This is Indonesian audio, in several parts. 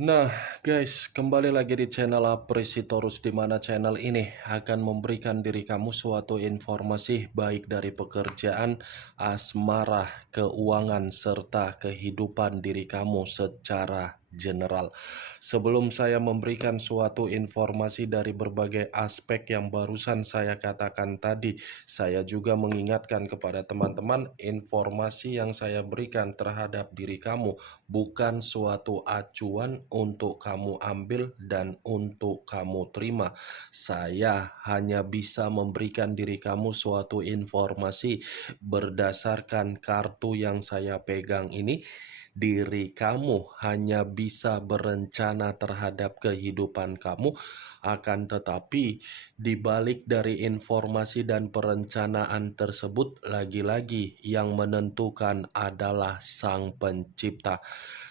Nah, guys, kembali lagi di channel Apresitorus, di mana channel ini akan memberikan diri kamu suatu informasi baik dari pekerjaan, asmara, keuangan, serta kehidupan diri kamu secara general. Sebelum saya memberikan suatu informasi dari berbagai aspek yang barusan saya katakan tadi, saya juga mengingatkan kepada teman-teman, informasi yang saya berikan terhadap diri kamu bukan suatu acuan untuk kamu ambil dan untuk kamu terima. Saya hanya bisa memberikan diri kamu suatu informasi berdasarkan kartu yang saya pegang ini. Diri kamu hanya bisa berencana terhadap kehidupan kamu, akan tetapi di balik dari informasi dan perencanaan tersebut, lagi-lagi yang menentukan adalah Sang Pencipta.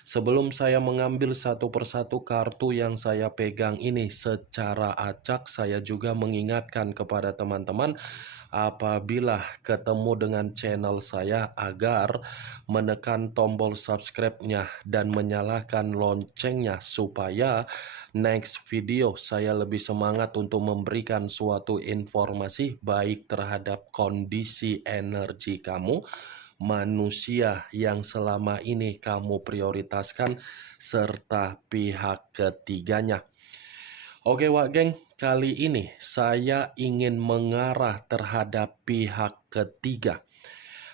Sebelum saya mengambil satu persatu kartu yang saya pegang ini secara acak, saya juga mengingatkan kepada teman-teman apabila ketemu dengan channel saya agar menekan tombol subscribe-nya dan menyalakan loncengnya supaya next video saya lebih semangat untuk memberikan suatu informasi baik terhadap kondisi energi kamu, manusia yang selama ini kamu prioritaskan, serta pihak ketiganya. Oke Wak Geng, kali ini saya ingin mengarah terhadap pihak ketiga.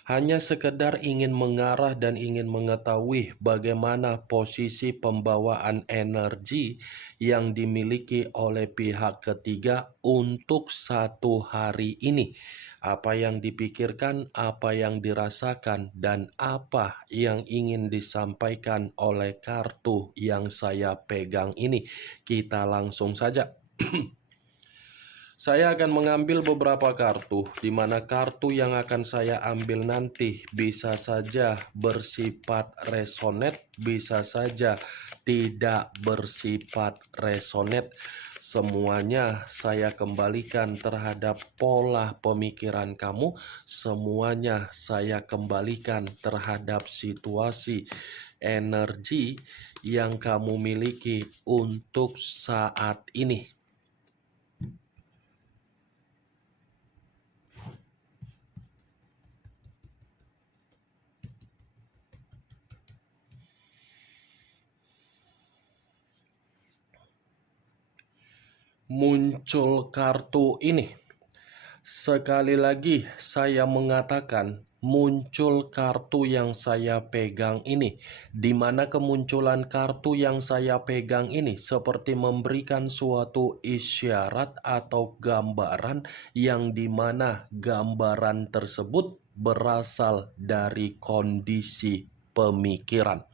Hanya sekedar ingin mengarah dan ingin mengetahui bagaimana posisi pembawaan energi yang dimiliki oleh pihak ketiga untuk satu hari ini. Apa yang dipikirkan, apa yang dirasakan, dan apa yang ingin disampaikan oleh kartu yang saya pegang ini. Kita langsung saja. Saya akan mengambil beberapa kartu, di mana kartu yang akan saya ambil nanti bisa saja bersifat resonate, bisa saja tidak bersifat resonate. Semuanya saya kembalikan terhadap pola pemikiran kamu, semuanya saya kembalikan terhadap situasi energi yang kamu miliki untuk saat ini. Muncul kartu ini. Sekali lagi saya mengatakan muncul kartu yang saya pegang ini, di mana kemunculan kartu yang saya pegang ini seperti memberikan suatu isyarat atau gambaran yang dimana gambaran tersebut berasal dari kondisi pemikiran.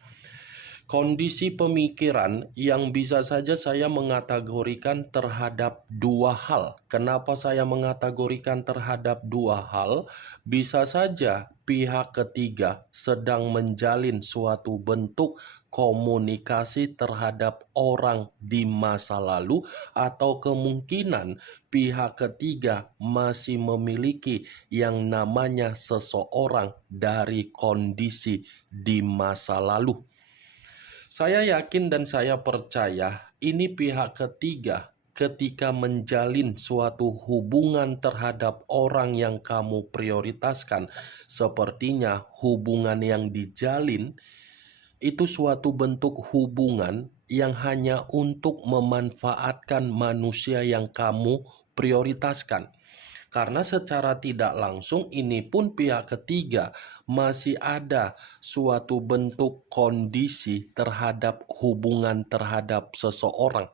Kondisi pemikiran yang bisa saja saya mengategorikan terhadap dua hal. Kenapa saya mengategorikan terhadap dua hal? Bisa saja pihak ketiga sedang menjalin suatu bentuk komunikasi terhadap orang di masa lalu, atau kemungkinan pihak ketiga masih memiliki yang namanya seseorang dari kondisi di masa lalu. Saya yakin dan saya percaya ini pihak ketiga ketika menjalin suatu hubungan terhadap orang yang kamu prioritaskan. Sepertinya hubungan yang dijalin itu suatu bentuk hubungan yang hanya untuk memanfaatkan manusia yang kamu prioritaskan. Karena secara tidak langsung ini pun pihak ketiga masih ada suatu bentuk kondisi terhadap hubungan terhadap seseorang.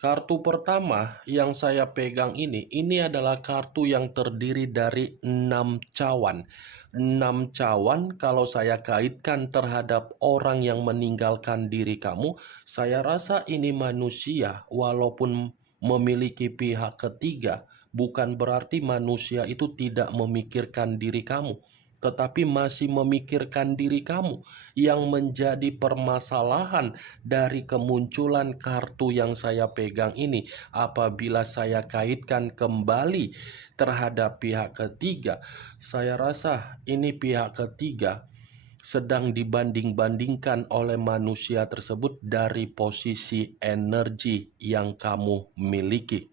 Kartu pertama yang saya pegang ini adalah kartu yang terdiri dari 6 cawan. 6 cawan kalau saya kaitkan terhadap orang yang meninggalkan diri kamu, saya rasa ini manusia walaupun memiliki pihak ketiga, bukan berarti manusia itu tidak memikirkan diri kamu, tetapi masih memikirkan diri kamu. Yang menjadi permasalahan dari kemunculan kartu yang saya pegang ini, apabila saya kaitkan kembali terhadap pihak ketiga, saya rasa ini pihak ketiga sedang dibanding-bandingkan oleh manusia tersebut dari posisi energi yang kamu miliki.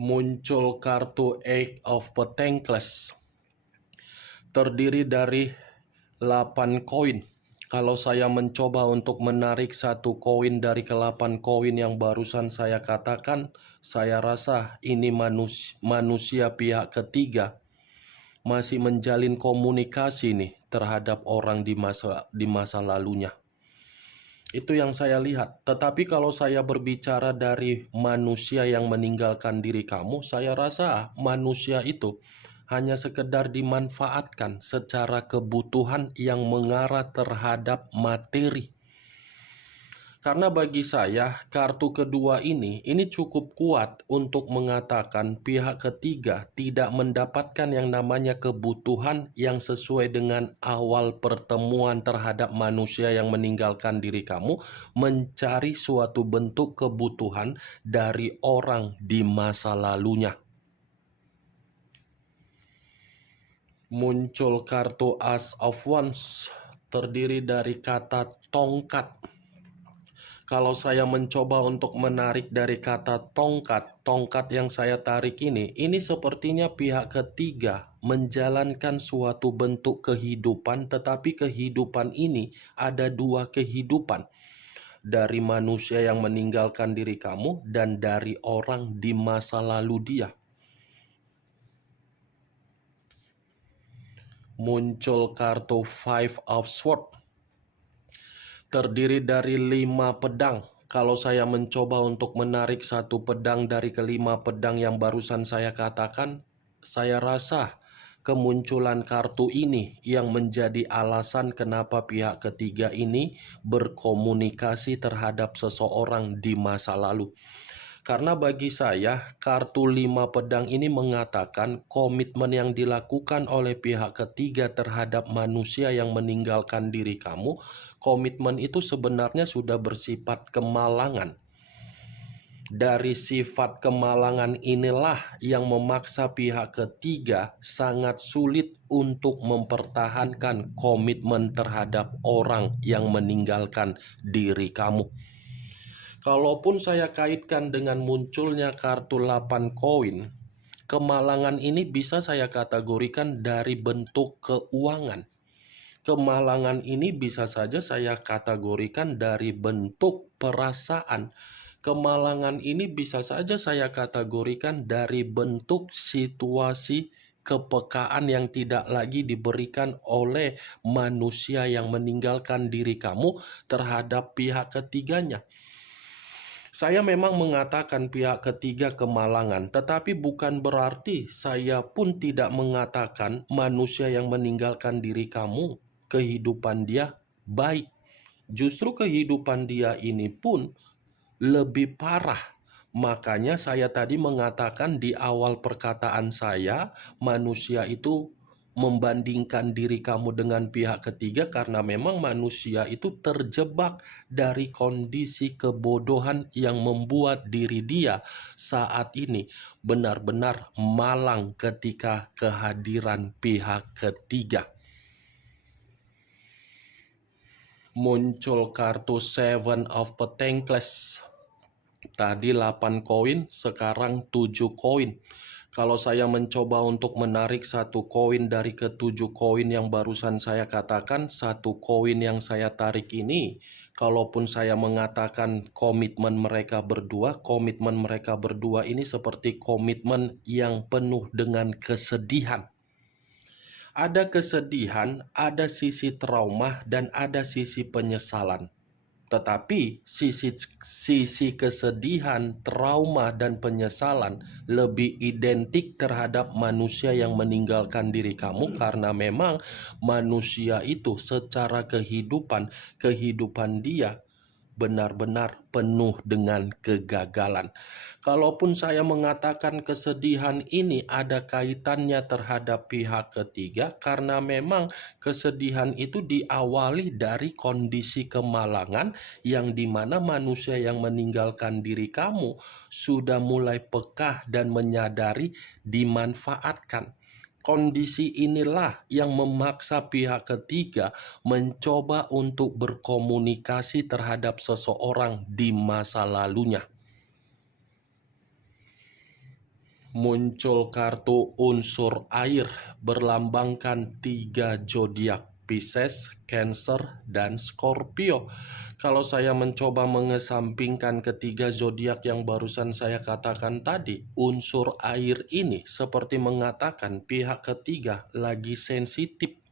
Muncul kartu Eight of Pentacles, terdiri dari 8 koin. Kalau saya mencoba untuk menarik satu koin dari ke-8 koin yang barusan saya katakan, saya rasa ini manusia pihak ketiga masih menjalin komunikasi nih terhadap orang di masa lalunya. Itu yang saya lihat. Tetapi kalau saya berbicara dari manusia yang meninggalkan diri kamu, saya rasa manusia itu hanya sekedar dimanfaatkan secara kebutuhan yang mengarah terhadap materi. Karena bagi saya, kartu kedua ini cukup kuat untuk mengatakan pihak ketiga tidak mendapatkan yang namanya kebutuhan yang sesuai dengan awal pertemuan terhadap manusia yang meninggalkan diri kamu, mencari suatu bentuk kebutuhan dari orang di masa lalunya. Muncul kartu Ace of Wands, terdiri dari kata tongkat. Kalau saya mencoba untuk menarik dari kata tongkat yang saya tarik ini sepertinya pihak ketiga menjalankan suatu bentuk kehidupan, tetapi kehidupan ini ada dua kehidupan. Dari manusia yang meninggalkan diri kamu dan dari orang di masa lalu dia. Muncul kartu Five of Swords, terdiri dari 5 pedang. Kalau saya mencoba untuk menarik satu pedang dari kelima pedang yang barusan saya katakan, saya rasa kemunculan kartu ini yang menjadi alasan kenapa pihak ketiga ini berkomunikasi terhadap seseorang di masa lalu. Karena bagi saya, kartu 5 pedang ini mengatakan komitmen yang dilakukan oleh pihak ketiga terhadap manusia yang meninggalkan diri kamu, komitmen itu sebenarnya sudah bersifat kemalangan. Dari sifat kemalangan inilah yang memaksa pihak ketiga sangat sulit untuk mempertahankan komitmen terhadap orang yang meninggalkan diri kamu. Kalaupun saya kaitkan dengan munculnya kartu 8 koin, kemalangan ini bisa saya kategorikan dari bentuk keuangan. Kemalangan ini bisa saja saya kategorikan dari bentuk perasaan. Kemalangan ini bisa saja saya kategorikan dari bentuk situasi kepekaan yang tidak lagi diberikan oleh manusia yang meninggalkan diri kamu terhadap pihak ketiganya. Saya memang mengatakan pihak ketiga kemalangan, tetapi bukan berarti saya pun tidak mengatakan manusia yang meninggalkan diri kamu, kehidupan dia baik. Justru kehidupan dia ini pun lebih parah. Makanya saya tadi mengatakan di awal perkataan saya, manusia itu membandingkan diri kamu dengan pihak ketiga karena memang manusia itu terjebak dari kondisi kebodohan yang membuat diri dia saat ini benar-benar malang ketika kehadiran pihak ketiga. Muncul kartu Seven of Pentacles. Tadi 8 koin, sekarang 7 koin. Kalau saya mencoba untuk menarik satu koin dari ke-7 koin yang barusan saya katakan, satu koin yang saya tarik ini, kalaupun saya mengatakan komitmen mereka berdua ini seperti komitmen yang penuh dengan kesedihan. Ada kesedihan, ada sisi trauma, dan ada sisi penyesalan. Tetapi sisi kesedihan, trauma, dan penyesalan lebih identik terhadap manusia yang meninggalkan diri kamu karena memang manusia itu secara kehidupan dia benar-benar penuh dengan kegagalan. Kalaupun saya mengatakan kesedihan ini ada kaitannya terhadap pihak ketiga, karena memang kesedihan itu diawali dari kondisi kemalangan yang dimana manusia yang meninggalkan diri kamu sudah mulai pekah dan menyadari dimanfaatkan. Kondisi inilah yang memaksa pihak ketiga mencoba untuk berkomunikasi terhadap seseorang di masa lalunya. Muncul kartu unsur air berlambangkan 3 zodiak Pisces, Cancer, dan Scorpio. Kalau saya mencoba mengesampingkan ketiga zodiak yang barusan saya katakan tadi, unsur air ini seperti mengatakan pihak ketiga lagi sensitif.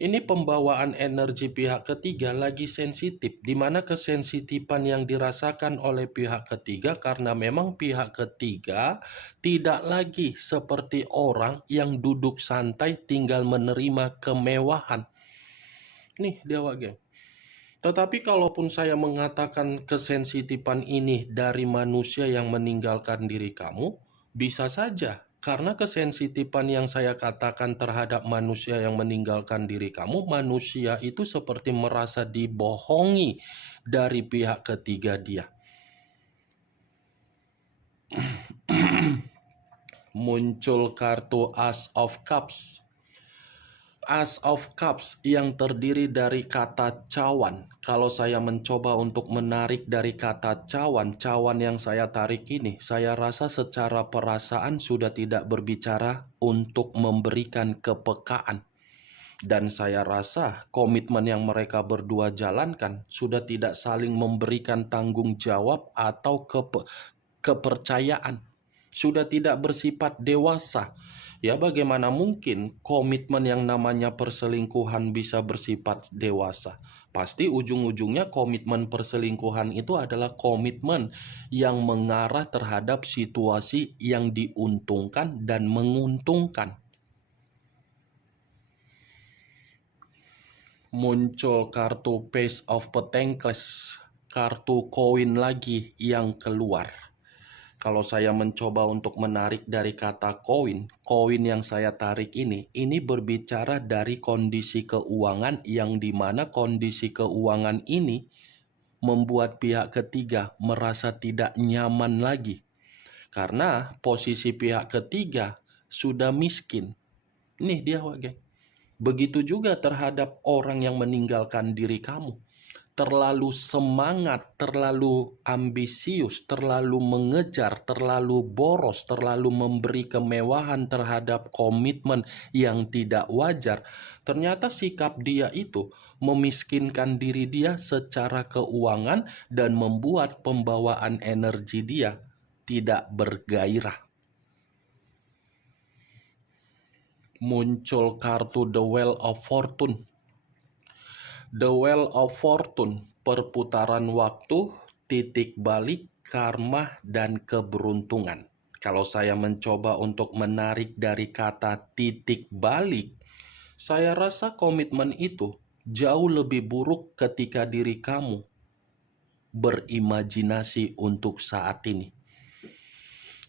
Ini pembawaan energi pihak ketiga lagi sensitif, di mana kesensitifan yang dirasakan oleh pihak ketiga karena memang pihak ketiga tidak lagi seperti orang yang duduk santai tinggal menerima kemewahan. Nih dia geng. Tetapi kalaupun saya mengatakan kesensitifan ini dari manusia yang meninggalkan diri kamu, bisa saja. Karena kesensitifan yang saya katakan terhadap manusia yang meninggalkan diri kamu, manusia itu seperti merasa dibohongi dari pihak ketiga dia. Muncul kartu Ace of Cups. Ace of Cups yang terdiri dari kata cawan. Kalau saya mencoba untuk menarik dari kata cawan yang saya tarik ini, saya rasa secara perasaan sudah tidak berbicara untuk memberikan kepekaan. Dan saya rasa komitmen yang mereka berdua jalankan sudah tidak saling memberikan tanggung jawab atau kepercayaan. Sudah tidak bersifat dewasa. Ya, bagaimana mungkin komitmen yang namanya perselingkuhan bisa bersifat dewasa? Pasti ujung-ujungnya komitmen perselingkuhan itu adalah komitmen yang mengarah terhadap situasi yang diuntungkan dan menguntungkan. Muncul kartu Page of Pentacles, kartu koin lagi yang keluar. Kalau saya mencoba untuk menarik dari kata koin yang saya tarik ini berbicara dari kondisi keuangan yang dimana kondisi keuangan ini membuat pihak ketiga merasa tidak nyaman lagi. Karena posisi pihak ketiga sudah miskin. Nih dia geng. Begitu juga terhadap orang yang meninggalkan diri kamu. Terlalu semangat, terlalu ambisius, terlalu mengejar, terlalu boros, terlalu memberi kemewahan terhadap komitmen yang tidak wajar. Ternyata sikap dia itu memiskinkan diri dia secara keuangan dan membuat pembawaan energi dia tidak bergairah. Muncul kartu The Wheel of Fortune. The Wheel of Fortune, perputaran waktu, titik balik, karma, dan keberuntungan. Kalau saya mencoba untuk menarik dari kata titik balik, saya rasa komitmen itu jauh lebih buruk ketika diri kamu berimajinasi untuk saat ini.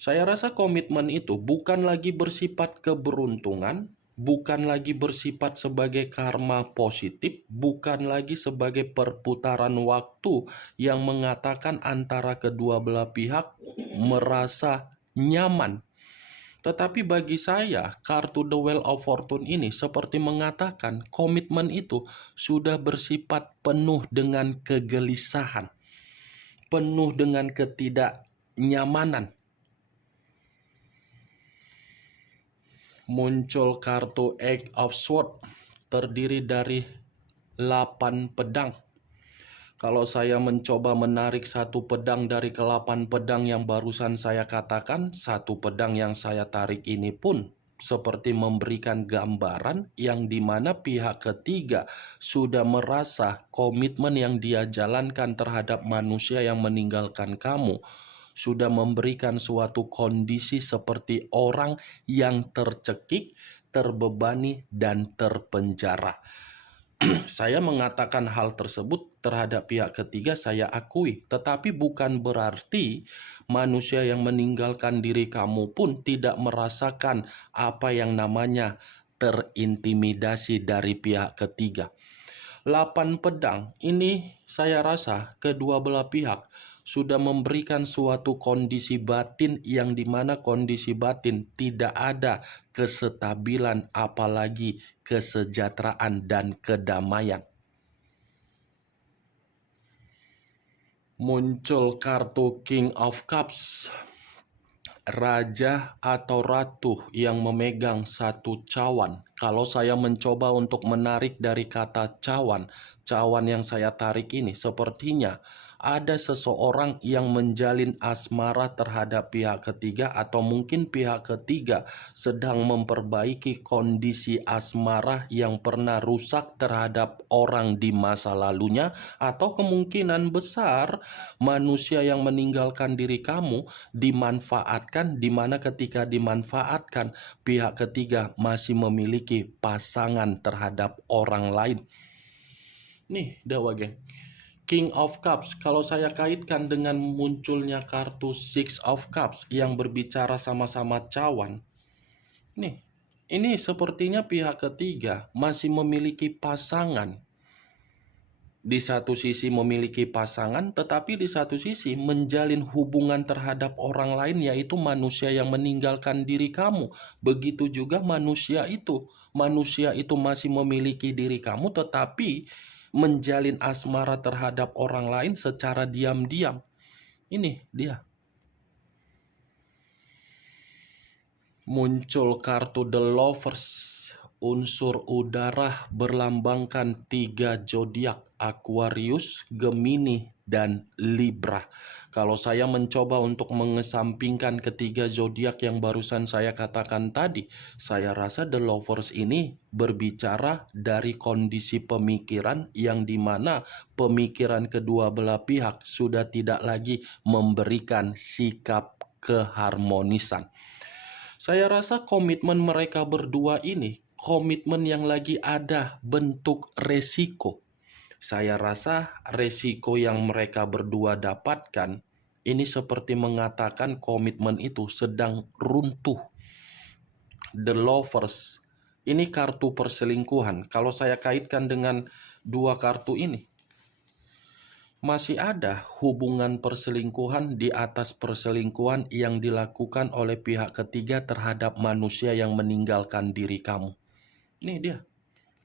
Saya rasa komitmen itu bukan lagi bersifat keberuntungan, bukan lagi bersifat sebagai karma positif, bukan lagi sebagai perputaran waktu yang mengatakan antara kedua belah pihak merasa nyaman. Tetapi bagi saya, kartu The Wheel of Fortune ini seperti mengatakan komitmen itu sudah bersifat penuh dengan kegelisahan, penuh dengan ketidaknyamanan. Muncul kartu Eight of Swords, terdiri dari 8 pedang. Kalau saya mencoba menarik satu pedang dari ke-8 pedang yang barusan saya katakan, satu pedang yang saya tarik ini pun seperti memberikan gambaran yang dimana pihak ketiga sudah merasa komitmen yang dia jalankan terhadap manusia yang meninggalkan kamu sudah memberikan suatu kondisi seperti orang yang tercekik, terbebani, dan terpenjara. Saya mengatakan hal tersebut terhadap pihak ketiga, saya akui, tetapi bukan berarti manusia yang meninggalkan diri kamu pun tidak merasakan apa yang namanya terintimidasi dari pihak ketiga. 8 pedang ini saya rasa kedua belah pihak sudah memberikan suatu kondisi batin yang dimana kondisi batin tidak ada kestabilan apalagi kesejahteraan dan kedamaian. Muncul kartu King of Cups, raja atau ratu yang memegang satu cawan. Kalau saya mencoba untuk menarik dari kata cawan, cawan yang saya tarik ini sepertinya ada seseorang yang menjalin asmara terhadap pihak ketiga, atau mungkin pihak ketiga sedang memperbaiki kondisi asmara yang pernah rusak terhadap orang di masa lalunya, atau kemungkinan besar manusia yang meninggalkan diri kamu dimanfaatkan, di mana ketika dimanfaatkan pihak ketiga masih memiliki pasangan terhadap orang lain. Nih, dawa geng. King of Cups, kalau saya kaitkan dengan munculnya kartu Six of Cups yang berbicara sama-sama cawan. Nih, ini sepertinya pihak ketiga masih memiliki pasangan. Di satu sisi memiliki pasangan, tetapi di satu sisi menjalin hubungan terhadap orang lain, yaitu manusia yang meninggalkan diri kamu. Begitu juga manusia itu. Manusia itu masih memiliki diri kamu, tetapi menjalin asmara terhadap orang lain secara diam-diam. Ini dia. Muncul kartu The Lovers, unsur udara berlambangkan 3 zodiak, Aquarius, Gemini, dan Libra. Kalau saya mencoba untuk mengesampingkan ketiga zodiak yang barusan saya katakan tadi, saya rasa The Lovers ini berbicara dari kondisi pemikiran yang dimana pemikiran kedua belah pihak sudah tidak lagi memberikan sikap keharmonisan. Saya rasa komitmen mereka berdua ini komitmen yang lagi ada bentuk resiko. Saya rasa resiko yang mereka berdua dapatkan ini seperti mengatakan komitmen itu sedang runtuh. The Lovers, ini kartu perselingkuhan. Kalau saya kaitkan dengan dua kartu ini, masih ada hubungan perselingkuhan di atas perselingkuhan yang dilakukan oleh pihak ketiga terhadap manusia yang meninggalkan diri kamu. Nih dia,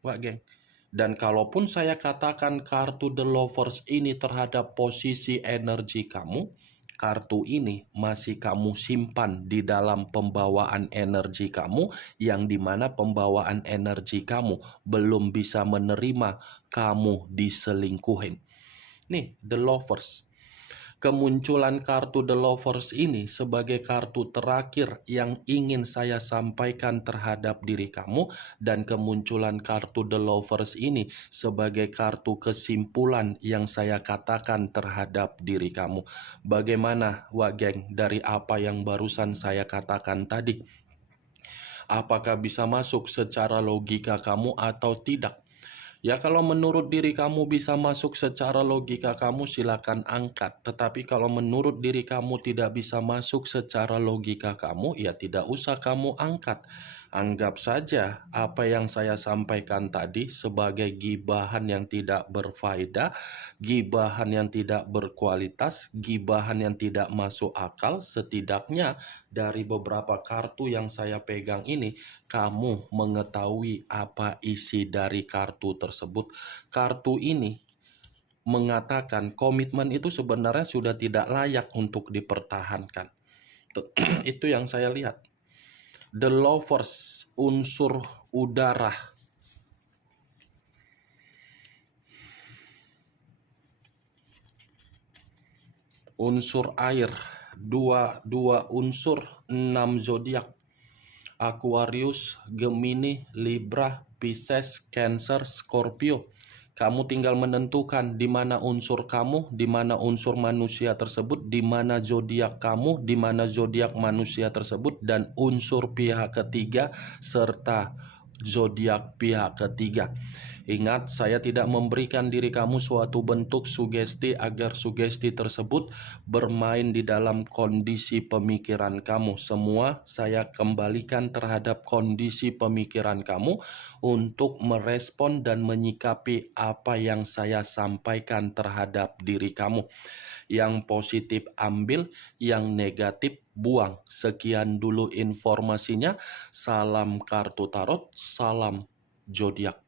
Wak geng. Dan kalaupun saya katakan kartu The Lovers ini terhadap posisi energi kamu, kartu ini masih kamu simpan di dalam pembawaan energi kamu, yang dimana pembawaan energi kamu belum bisa menerima kamu diselingkuhin. Nih, The Lovers. Kemunculan kartu The Lovers ini sebagai kartu terakhir yang ingin saya sampaikan terhadap diri kamu, dan kemunculan kartu The Lovers ini sebagai kartu kesimpulan yang saya katakan terhadap diri kamu. Bagaimana, Wak geng, dari apa yang barusan saya katakan tadi? Apakah bisa masuk secara logika kamu atau tidak? Ya, kalau menurut diri kamu bisa masuk secara logika kamu, silakan angkat. Tetapi kalau menurut diri kamu tidak bisa masuk secara logika kamu, ya tidak usah kamu angkat. Anggap saja apa yang saya sampaikan tadi sebagai gibahan yang tidak berfaedah, gibahan yang tidak berkualitas, gibahan yang tidak masuk akal. Setidaknya dari beberapa kartu yang saya pegang ini, kamu mengetahui apa isi dari kartu tersebut. Kartu ini mengatakan komitmen itu sebenarnya sudah tidak layak untuk dipertahankan. Itu yang saya lihat. The Lovers, unsur udara. Unsur air, dua unsur, 6 zodiak. Aquarius, Gemini, Libra, Pisces, Cancer, Scorpio. Kamu tinggal menentukan di mana unsur kamu, di mana unsur manusia tersebut, di mana zodiak kamu, di mana zodiak manusia tersebut, dan unsur pihak ketiga serta zodiak pihak ketiga. Ingat, saya tidak memberikan diri kamu suatu bentuk sugesti agar sugesti tersebut bermain di dalam kondisi pemikiran kamu. Semua saya kembalikan terhadap kondisi pemikiran kamu untuk merespon dan menyikapi apa yang saya sampaikan terhadap diri kamu. Yang positif ambil, yang negatif buang. Sekian dulu informasinya. Salam kartu tarot, salam zodiak.